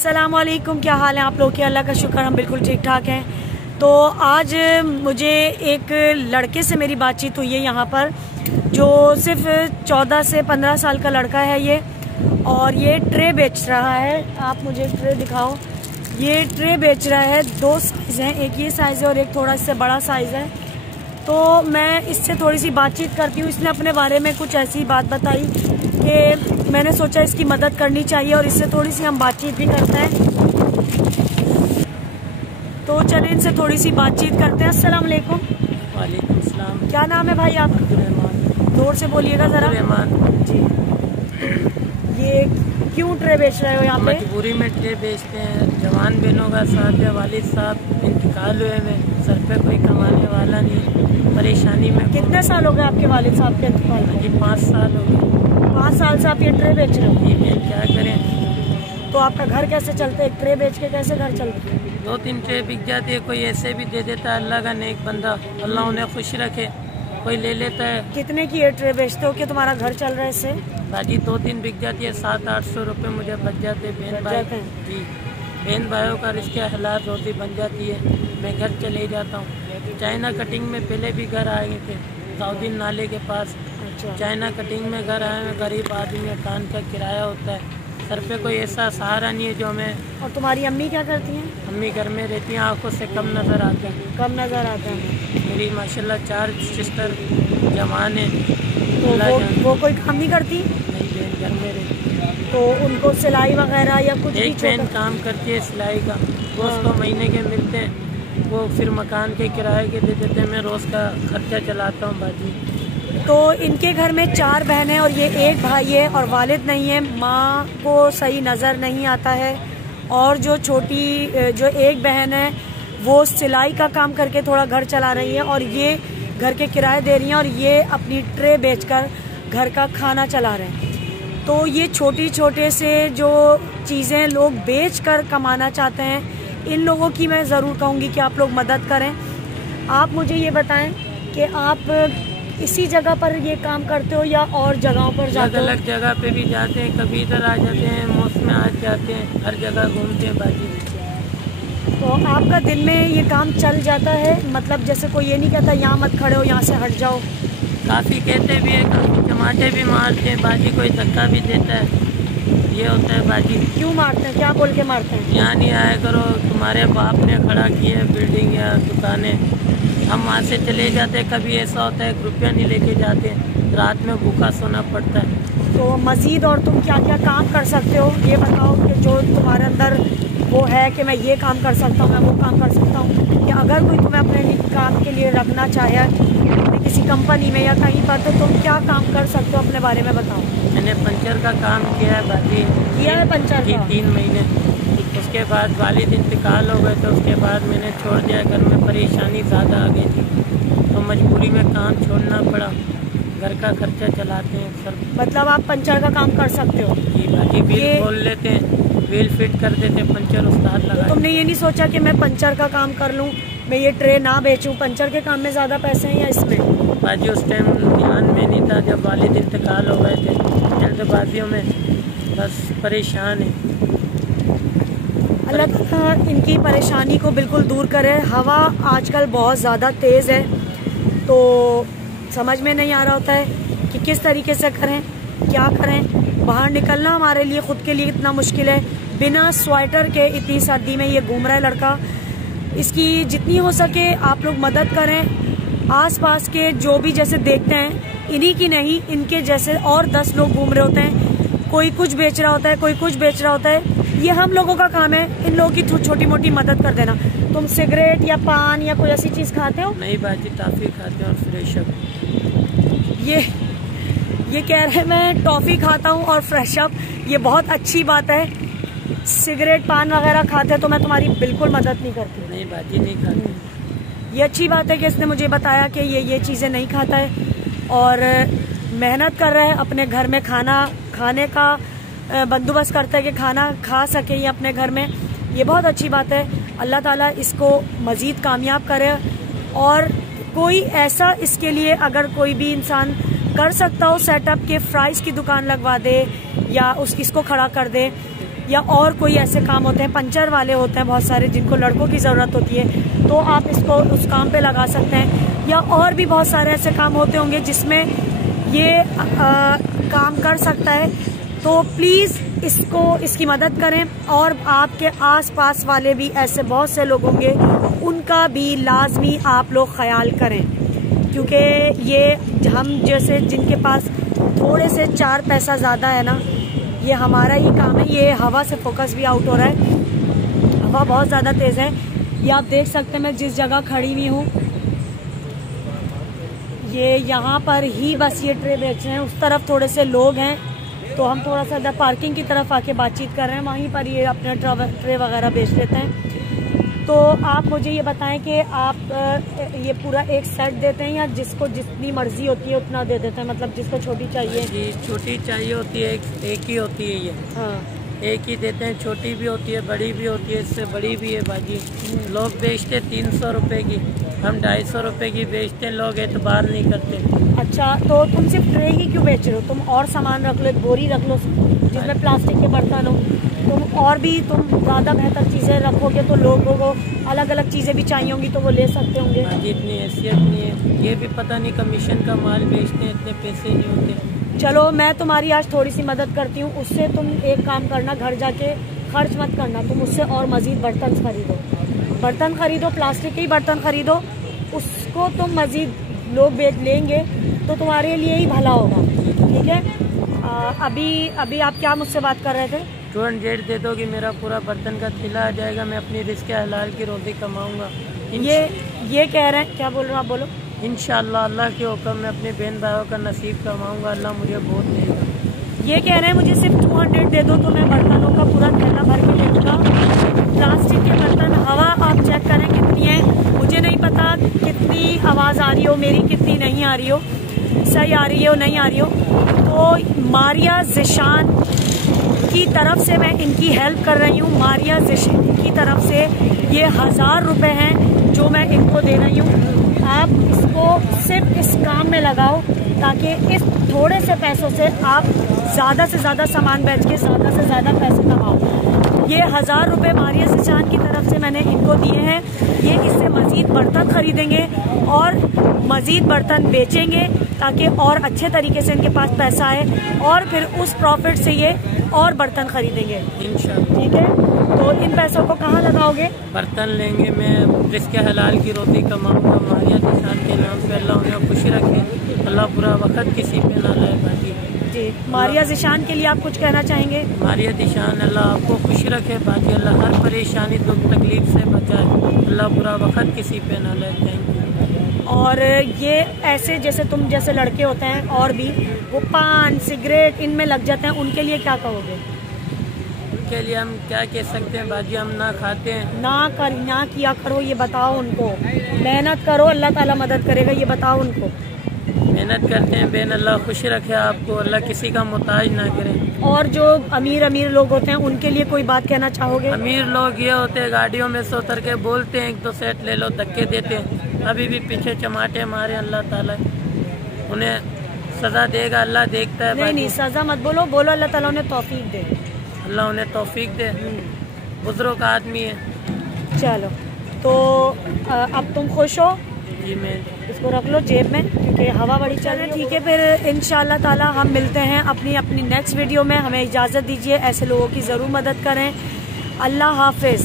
अस्सलाम वालेकुम, क्या हाल है आप लोग के? अल्लाह का शुक्र हम बिल्कुल ठीक ठाक हैं। तो आज मुझे एक लड़के से मेरी बातचीत हुई है यहाँ पर, जो सिर्फ 14 से 15 साल का लड़का है ये, और ये ट्रे बेच रहा है। आप मुझे ट्रे दिखाओ। ये ट्रे बेच रहा है, 2 साइज़ हैं, एक ये साइज़ है और एक थोड़ा इससे बड़ा साइज़ है। तो मैं इससे थोड़ी सी बातचीत करती हूँ। इसने अपने बारे में कुछ ऐसी बात बताई कि मैंने सोचा इसकी मदद करनी चाहिए और इससे थोड़ी सी हम बातचीत भी करते हैं। तो चलें इनसे थोड़ी सी बातचीत करते हैं। अस्सलाम वालेकुम। वालेकुम सलाम। क्या नाम है भाई आप? रहमान। जोर से बोलिएगा ज़रा। रहमान जी। ये क्यों ट्रे बेच रहे हो यहाँ पे? मजबूरी में ट्रे बेचते हैं। जवान बहनों का साथ है, वालिद साहब इंतकाल हुए में, सर पे कोई कमाने वाला नहीं, परेशानी में। कितने साल हो गए आपके वालिद साहब के इंतकाल को? जी 5 साल हो गए। 5 साल से आप ये ट्रे बेच रहे हो? ये क्या करें। तो आपका घर कैसे चलता है? एक ट्रे बेच के कैसे घर चलता है? 2-3 ट्रे बिक जाती है, कोई ऐसे भी दे देता है। अल्लाह का नेक बंदा, अल्लाह उन्हें खुश रखे, कोई ले लेता है। कितने की ये ट्रे बेचते हो कि तुम्हारा घर चल रहा है इससे? बाजी 2-3 बिक जाती है, 700-800 रुपये मुझे बच जाते बहन भाई। जी, बहन भाइयों का रिश्ते हालात रोटी बन जाती है। मैं घर चले जाता हूँ। चाइना कटिंग में पहले भी घर आए थे, साउदीन नाले के पास। अच्छा। चाइना कटिंग में घर आए हैं, गरीब आदमी है, कान का किराया होता है, सर पे कोई ऐसा सहारा नहीं है जो हमें। और तुम्हारी अम्मी क्या करती हैं? अम्मी घर में रहती हैं, आंखों से कम नज़र आते हैं। कम नज़र आते हैं। मेरी माशाल्लाह 4 सिस्टर जवान है। तो वो कोई काम नहीं करती? नहीं, बहन घर में रहती। तो उनको सिलाई वगैरह या कुछ भी? एक बहन काम करती है सिलाई का, रोज़ को महीने के मिलते हैं, वो फिर मकान के किराए के दे देते हैं। मैं रोज़ का खर्चा चलाता हूँ बाजी। तो इनके घर में 4 बहनें और ये एक भाई है और वालिद नहीं है। माँ को सही नज़र नहीं आता है, और जो एक बहन है वो सिलाई का काम करके थोड़ा घर चला रही है, और ये घर के किराए दे रही हैं, और ये अपनी ट्रे बेचकर घर का खाना चला रहे हैं। तो ये छोटे से जो चीज़ें लोग बेचकर कमाना चाहते हैं, इन लोगों की मैं ज़रूर कहूँगी कि आप लोग मदद करें। आप मुझे ये बताएं कि आप इसी जगह पर ये काम करते हो या और जगहों पर जाते हो? अलग जगह पे भी जाते हैं, कभी इधर आ जाते हैं, मौसम आ जाते हैं, हर जगह घूमते हैं बाजी। तो आपका दिन में ये काम चल जाता है? मतलब जैसे कोई ये नहीं कहता यहाँ मत खड़े हो, यहाँ से हट जाओ? काफ़ी कहते भी है, काफ़ी टमाटे भी मारते हैं बाजी, कोई धक्का भी देता है। ये होता है बाजी। क्यों मारते हैं? क्या बोल के मारते हैं? यहाँ नहीं आया करो, तुम्हारे बाप ने खड़ा की है बिल्डिंग या दुकानें, हम वहाँ से चले जाते हैं। कभी ऐसा होता है 1 रुपया नहीं लेके जाते, रात में भूखा सोना पड़ता है। तो मज़ीद और तुम क्या क्या काम कर सकते हो ये बताओ, कि जो तुम्हारे अंदर वो है कि मैं ये काम कर सकता हूँ, मैं वो काम कर सकता हूँ। या अगर कोई तुम्हें अपने काम के लिए रखना चाहे किसी कंपनी में या कहीं पर, तो तुम क्या काम कर सकते हो? अपने बारे में बताओ। मैंने पंचर का काम किया है बाजी। किया है पंचर का? 3 महीने। उसके बाद वालिद इंतकाल हो गए, तो उसके बाद मैंने छोड़ दिया। घर में परेशानी ज़्यादा आ गई थी, तो मजबूरी में काम छोड़ना पड़ा। घर का खर्चा चलाते हैं सर। मतलब आप पंचर का काम कर सकते हो? जी बाकी व्हील खोल लेते हैं, व्हील फिट कर देते, पंचर उस्ताद लगा। तुमने ये नहीं सोचा कि मैं पंचर का काम कर लूँ, मैं ये ट्रे ना बेचूं? पंचर के काम में ज़्यादा पैसे हैं या इसमें? बाजी उस टाइम ध्यान में नहीं था, जब वालिद इंतकाल हो गए थे, जल्दबाजियों में, बस परेशान है। अल्लाह ताला इनकी परेशानी को बिल्कुल दूर करे। हवा आजकल बहुत ज़्यादा तेज़ है, तो समझ में नहीं आ रहा होता है कि किस तरीके से करें, क्या करें। बाहर निकलना हमारे लिए, ख़ुद के लिए इतना मुश्किल है। बिना स्वेटर के इतनी सर्दी में ये घूम रहा है लड़का। इसकी जितनी हो सके आप लोग मदद करें। आसपास के जो भी जैसे देखते हैं, इन्हीं की नहीं, इनके जैसे और 10 लोग घूम रहे होते हैं। कोई कुछ बेच रहा होता है, कोई कुछ बेच रहा होता है। ये हम लोगों का काम है इन लोगों की छोटी मोटी मदद कर देना। तुम सिगरेट या पान या कोई ऐसी चीज़ खाते हो? नहीं बाजी, टॉफ़ी खाते हैं और फ्रेश अप। ये कह रहे हैं मैं टॉफ़ी खाता हूँ और फ्रेश अप। ये बहुत अच्छी बात है। सिगरेट पान वगैरह खाते हैं तो मैं तुम्हारी बिल्कुल मदद नहीं करती। नहीं बाजी, नहीं खाते। ये अच्छी बात है कि इसने मुझे बताया कि ये चीज़ें नहीं खाता है और मेहनत कर रहा है अपने घर में खाने का बंदोबस्त करता है कि खाना खा सके ये अपने घर में। ये बहुत अच्छी बात है। अल्लाह ताला इसको मज़ीद कामयाब करे, और कोई ऐसा इसके लिए अगर कोई भी इंसान कर सकता हो सेटअप के फ्राइज़ की दुकान लगवा दे या इसको खड़ा कर दे, या और कोई ऐसे काम होते हैं, पंचर वाले होते हैं बहुत सारे जिनको लड़कों की ज़रूरत होती है, तो आप इसको उस काम पे लगा सकते हैं। या और भी बहुत सारे ऐसे काम होते होंगे जिसमें ये काम कर सकता है, तो प्लीज़ इसकी मदद करें। और आपके आसपास वाले भी ऐसे बहुत से लोग होंगे, उनका भी लाजमी आप लोग ख्याल करें, क्योंकि ये हम जैसे जिनके पास थोड़े से 4 पैसा ज़्यादा है ना, ये हमारा ही काम है। ये हवा से फोकस भी आउट हो रहा है, हवा बहुत ज़्यादा तेज़ है। ये आप देख सकते हैं मैं जिस जगह खड़ी हुई हूँ, ये यहाँ पर ही बस ये ट्रे बेच रहे हैं। उस तरफ थोड़े से लोग हैं, तो हम थोड़ा सा इधर पार्किंग की तरफ आके बातचीत कर रहे हैं, वहीं पर ये अपने ट्रे वगैरह बेच लेते हैं। तो आप मुझे ये बताएं कि आप ये पूरा एक सेट देते हैं या जिसको जितनी मर्जी होती है उतना दे देते हैं, मतलब जिसको छोटी चाहिए? जी, छोटी चाहिए होती है, एक ही होती है ये। हाँ, एक ही देते हैं। छोटी भी होती है, बड़ी भी होती है, इससे बड़ी भी है बाजी। लोग बेचते 300 रुपये की, हम 250 रुपये की बेचते हैं, लोग एतबार नहीं करते। अच्छा, तो तुम सिर्फ ट्रे ही क्यों बेच रहे हो? तुम और सामान रख लो, एक बोरी रख लो जिसमें प्लास्टिक के बर्तन हो। तुम और भी तुम ज़्यादा बेहतर चीज़ें रखोगे तो लोगों को अलग अलग चीज़ें भी चाहिए होंगी, तो वो ले सकते होंगे। इतनी हैसियत नहीं है, ये भी पता नहीं कमीशन का माल बेचते हैं, इतने पैसे नहीं होते। चलो मैं तुम्हारी आज थोड़ी सी मदद करती हूँ, उससे तुम एक काम करना, घर जाके खर्च मत करना, तुम उससे और मज़ीद बर्तन खरीदो, प्लास्टिक के ही बर्तन खरीदो, उसको तुम मज़ीद लोग बेच लेंगे तो तुम्हारे लिए ही भला होगा। ठीक है, अभी आप क्या मुझसे बात कर रहे थे? 200 दे दो कि मेरा पूरा बर्तन का थिला आ जाएगा, मैं अपनी रिस्क हलाल की रोटी कमाऊंगा। ये कह रहे हैं, क्या बोल रहे हो आप? बोलो। इंशाअल्लाह अल्लाह के हुक्म में अपने बहन भाइयों का नसीब कमाऊंगा, अल्लाह मुझे बहुत देगा। ये कह रहे हैं मुझे सिर्फ 200 दे दो तो मैं बर्तनों का पूरा थैला भर के ले लूँगा। प्लास्टिक के बर्तन, हवा आप चेक करें कितनी है, मुझे नहीं पता कितनी आवाज़ आ रही हो, मेरी कितनी नहीं आ रही हो, सही आ रही हो नहीं आ रही हो। तो मारिया ज़िशान की तरफ से मैं इनकी हेल्प कर रही हूँ। मारिया ज़िशान की तरफ से ये 1000 रुपये हैं जो मैं इनको दे रही हूँ। आप इसको सिर्फ इस काम में लगाओ ताकि इस थोड़े से पैसों से आप ज़्यादा से ज़्यादा सामान बेच के ज़्यादा से ज़्यादा पैसे कमाओ। ये 1000 रुपये मारिया ज़िशान की तरफ से मैंने इनको दिए हैं। ये इससे मज़ीद बर्तन खरीदेंगे और मज़ीद बर्तन बेचेंगे ताकि और अच्छे तरीके से इनके पास पैसा आए और फिर उस प्रॉफिट से ये और बर्तन खरीदेंगे इंशाअल्लाह। ठीक है, तो इन पैसों को कहाँ लगाओगे? बर्तन लेंगे, मैं रिस्क हलाल की रोटी कमाऊंगा। मारिया ज़िशान के नाम पे अल्लाह उन्हें खुशी रखे, अल्लाह बुरा वक्त किसी पे ना लाए बाकी। जी, मारिया ज़िशान के लिए आप कुछ कहना चाहेंगे? मारिया ज़िशान अल्लाह आपको खुश रखे बाकी, अल्लाह हर परेशानी दुख तकलीफ से बचाए, अल्लाह बुरा वक्त किसी पे ना लाए। Thank you. और ये ऐसे जैसे तुम जैसे लड़के होते हैं और भी वो पान सिगरेट इनमें लग जाते हैं, उनके लिए क्या कहोगे? उनके लिए हम क्या कह सकते हैं बाजी, हम ना खाते हैं। ना किया करो, ये बताओ उनको। मेहनत करो, अल्लाह ताला मदद करेगा, ये बताओ उनको। मेहनत करते हैं बेन, अल्लाह खुश रखे आपको, अल्लाह किसी का मोहताज ना करे। और जो अमीर लोग होते हैं उनके लिए कोई बात कहना चाहोगे? अमीर लोग ये होते हैं गाड़ियों में से उतर के बोलते हैं 1-2 सेट ले लो, धक्के देते हैं, अभी भी पीछे चमाटे मारे। अल्लाह ताला उन्हें सजा देगा, अल्लाह देखता है। नहीं सजा मत बोलो, बोलो अल्लाह ताला उन्हें तौफीक दे, अल्लाह उन्हें तौफीक दे, बुजुर्ग आदमी है। चलो तो अब तुम खुश हो? जी, मैं इसको रख लो जेब में क्योंकि हवा बड़ी चल रही है। ठीक है, फिर इंशाल्लाह ताला हम मिलते हैं अपनी नेक्स्ट वीडियो में। हमें इजाज़त दीजिए, ऐसे लोगों की ज़रूर मदद करें। अल्लाह हाफिज़।